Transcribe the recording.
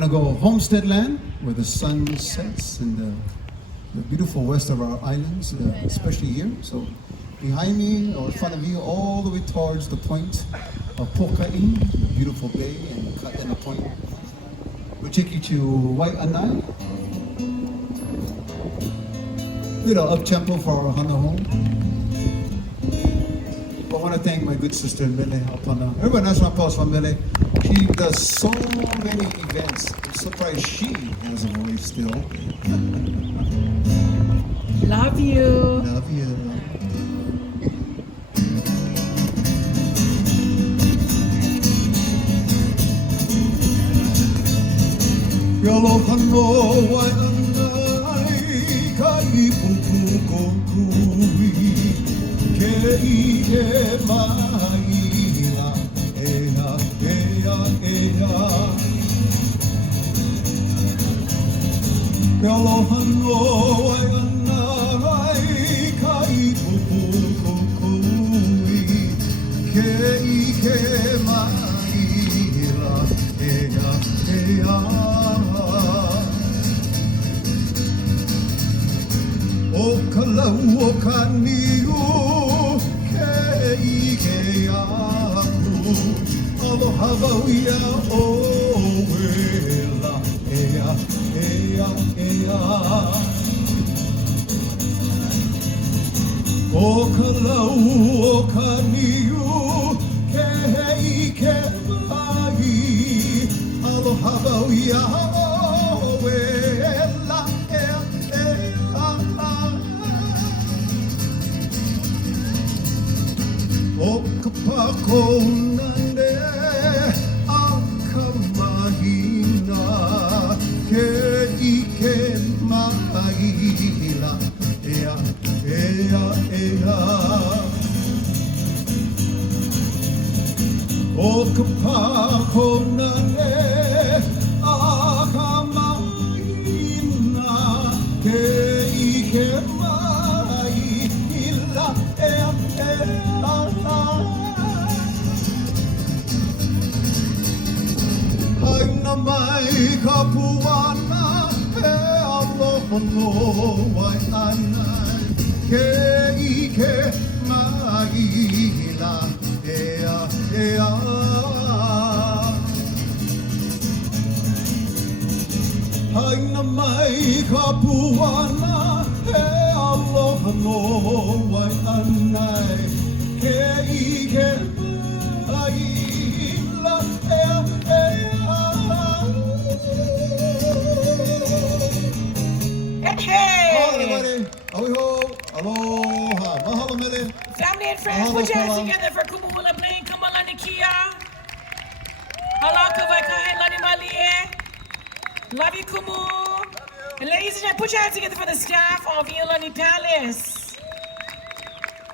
I'm gonna go homestead land where the sun sets in the beautiful west of our islands, especially here. So behind me or in front of you, all the way towards the point of Pokaʻina, beautiful bay and Kaʻāina Point. We'll take you to Waiʻanae. Little up tempo for our hanahou. I want to thank my good sister Mele Apana. Everyone knows my post from Mele. She does so many events. I'm surprised she has a voice still. Love you. Love you. Aloha no Waiʻanae ka ipupu kokui ke ike maila ea ea ea Aloha no Waiʻanae ka ipupu kokui ke ike maila ea ea O ka lau o ka niu ke ike aku Aloha wau ia o wela ea ea ea O ka lau o ka niu ke ike mai Aloha wau ia o wela ea ea O ka pako nane a Kamaʻāina ke ike maila ea ea ea O ka pako nane a Kamaʻāina ke ike maila ea ea Haina mai ka puana he aloha no Waiʻanae ke ike maila ea ea Haina mai ka puana he aloha no Waiʻanae ke ike maila ea ea Hey! Aloha! Mahalo Mele! Family and friends, put your hands together for Kumu, Hula, Blaine, Kamalani, Hālau, Waikahe Lani Mālie. Love you, Kumu. And ladies and gentlemen, put your hands together for the staff of ʻIolani Palace.